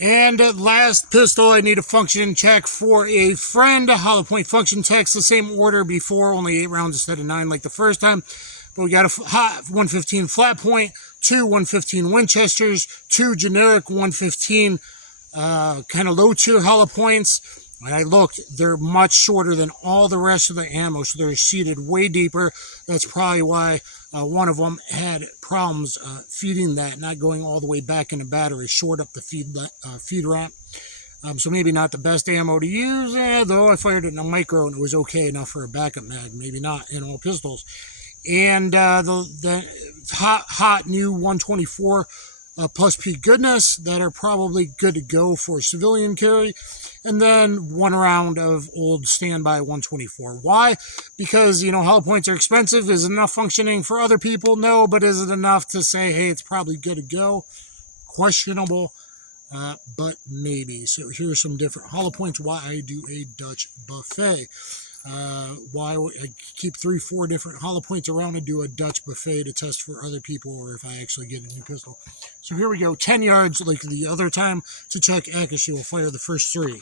And last pistol, I need a function check for a friend. A hollowpoint function text, the same order before, only 8 rounds instead of 9 like the first time. But we got a 115 flat point, 2 115 Winchesters, 2 generic 115 kind of low tier hollow points. When I looked, they're much shorter than all the rest of the ammo, so they're seated way deeper. That's probably why one of them had problems feeding that, not going all the way back in the battery, short up the feed ramp. So maybe not the best ammo to use, though I fired it in a micro and it was okay enough for a backup mag, maybe not in all pistols. And the hot new 124 plus P goodness that are probably good to go for civilian carry, and then 1 round of old standby 124. Why? Because, hollow points are expensive. Is it enough functioning for other people? No, but is it enough to say, hey, it's probably good to go? Questionable, but maybe. So here's some different hollow points, why I do a Dutch buffet. Why I keep 3-4 different hollow points around and do a Dutch buffet to test for other people, or if I actually get a new pistol. So here we go, 10 yards like the other time. To check accuracy, we'll fire the first 3.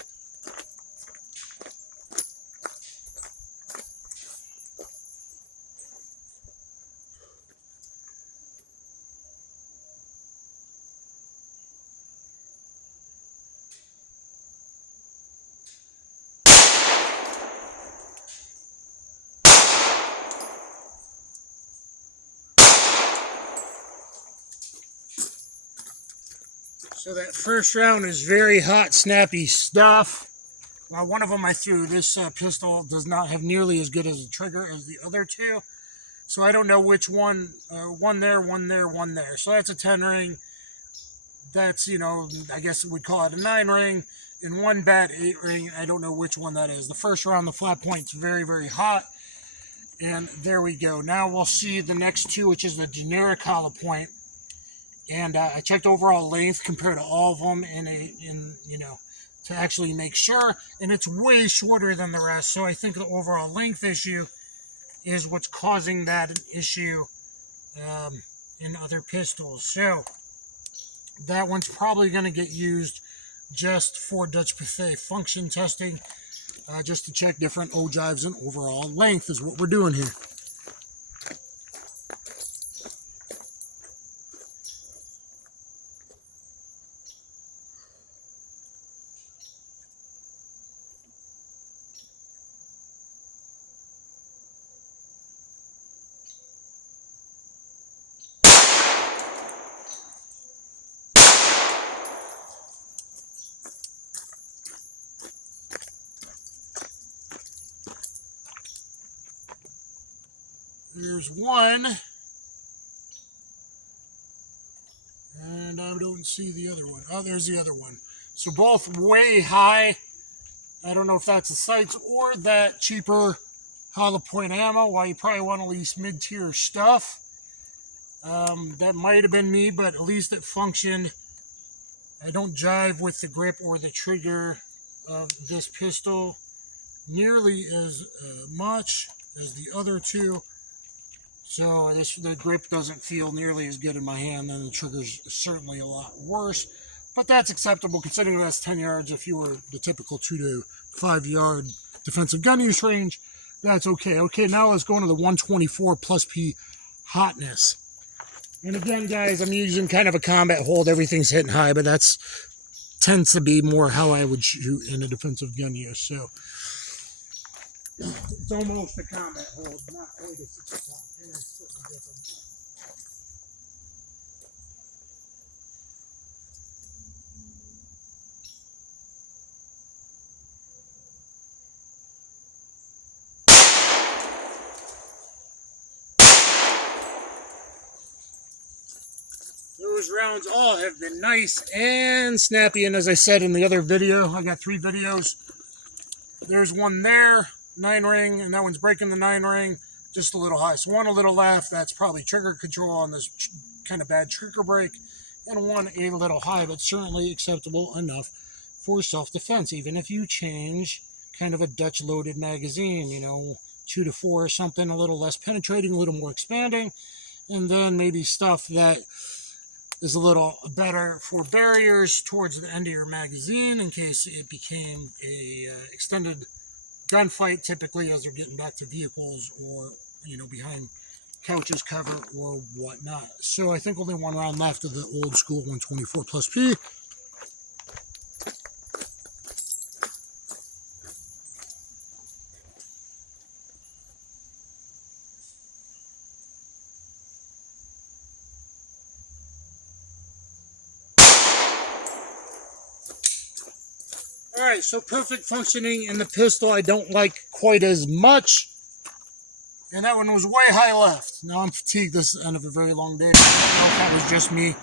So that first round is very hot, snappy stuff. Now, one of them I threw. This pistol does not have nearly as good as a trigger as the other two. So I don't know which one, one there, one there, one there. So that's a 10 ring. That's, I guess we'd call it a 9 ring. And one bad 8 ring. I don't know which one that is. The first round, the flat point's very, very hot. And there we go. Now we'll see the next two, which is the generic hollow point. And I checked overall length compared to all of them to actually make sure. And it's way shorter than the rest. So I think the overall length issue is what's causing that issue in other pistols. So that one's probably going to get used just for Dutch buffet function testing, just to check different ogives and overall length is what we're doing here. There's one, and I don't see the other one. Oh, there's the other one. So both way high. I don't know if that's the sights or that cheaper hollow point ammo. Well, you probably want at least mid-tier stuff. That might have been me, but at least it functioned. I don't jive with the grip or the trigger of this pistol nearly as much as the other two. So the grip doesn't feel nearly as good in my hand, and the trigger's certainly a lot worse. But that's acceptable considering that's 10 yards. If you were the typical 2 to 5 yard defensive gun use range, that's okay. Okay, now let's go into the 124 plus P hotness. And again, guys, I'm using kind of a combat hold. Everything's hitting high, but that's tends to be more how I would shoot in a defensive gun use. So it's almost a combat hold, not quite a 6 o'clock. It's something different. Those rounds all have been nice and snappy, and as I said in the other video, I got 3 videos. There's one there, 9 ring, and that one's breaking the 9 ring, just a little high. So one a little left, that's probably trigger control on this kind of bad trigger break, and one a little high, but certainly acceptable enough for self-defense, even if you change kind of a Dutch loaded magazine, 2 to 4 or something, a little less penetrating, a little more expanding, and then maybe stuff that is a little better for barriers towards the end of your magazine in case it became a extended gunfight, typically as they're getting back to vehicles or, you know, behind couches cover or whatnot. So I think only one round left of the old school 124 plus P. All right, so perfect functioning in the pistol. I don't like quite as much. And that one was way high left. Now I'm fatigued. This is the end of a very long day. I don't know if that was just me,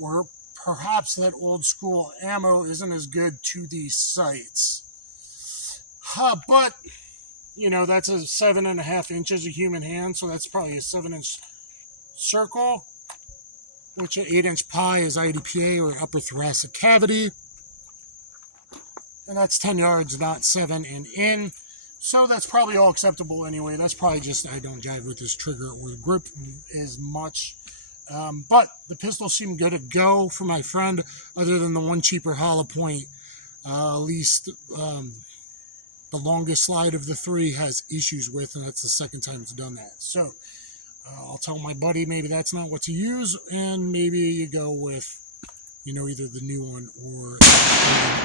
or perhaps that old school ammo isn't as good to these sights. But, you know, that's a 7.5 inches of human hand, so that's probably a 7-inch circle, which an 8-inch pie is IDPA, or upper thoracic cavity. And that's 10 yards, not 7 and in. So that's probably all acceptable anyway. That's probably just I don't jive with this trigger or grip as much. But the pistol seemed good to go for my friend, other than the one cheaper hollowpoint. At least the longest slide of the 3 has issues with, and that's the second time it's done that. So I'll tell my buddy maybe that's not what to use, and maybe you go with, you know, either the new one or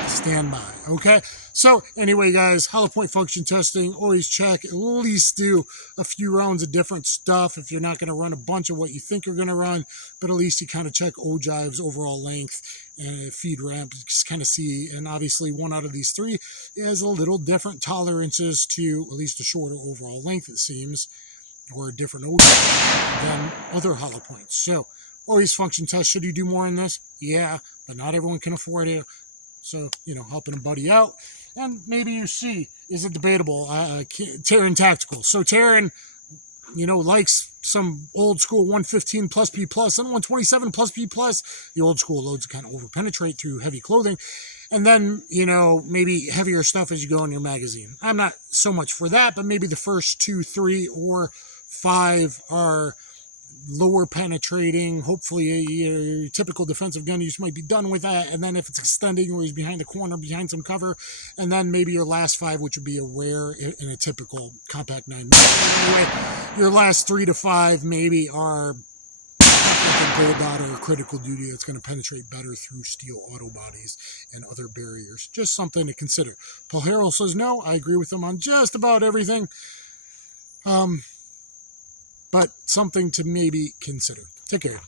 standby. Okay, so anyway, guys, hollowpoint function testing, always check, at least do a few rounds of different stuff if you're not going to run a bunch of what you think you're going to run, but at least you kind of check ogives, overall length, and feed ramp, just kind of see. And obviously one out of these 3 is a little different tolerances to at least a shorter overall length, it seems, or a different ogive than other hollowpoints. So always function test. Should you do more in this? Yeah, but not everyone can afford it. So, you know, helping a buddy out. And maybe you see, is it debatable? Terran Tactical. So Terran, you know, likes some old school 115 plus P plus and 127 plus P plus. The old school loads kind of over penetrate through heavy clothing. And then, you know, maybe heavier stuff as you go in your magazine. I'm not so much for that, but maybe the first 2, 3, or 5 are lower penetrating. Hopefully a typical defensive gun use might be done with that, and then if it's extending or he's behind the corner, behind some cover, and then maybe your last 5, which would be a rare in a typical compact 9mm. Anyway, your last 3 to 5 maybe are like a gold dot or a critical duty that's going to penetrate better through steel auto bodies and other barriers. Just something to consider. Paul Harrell says no. I agree with him on just about everything. But something to maybe consider. Take care.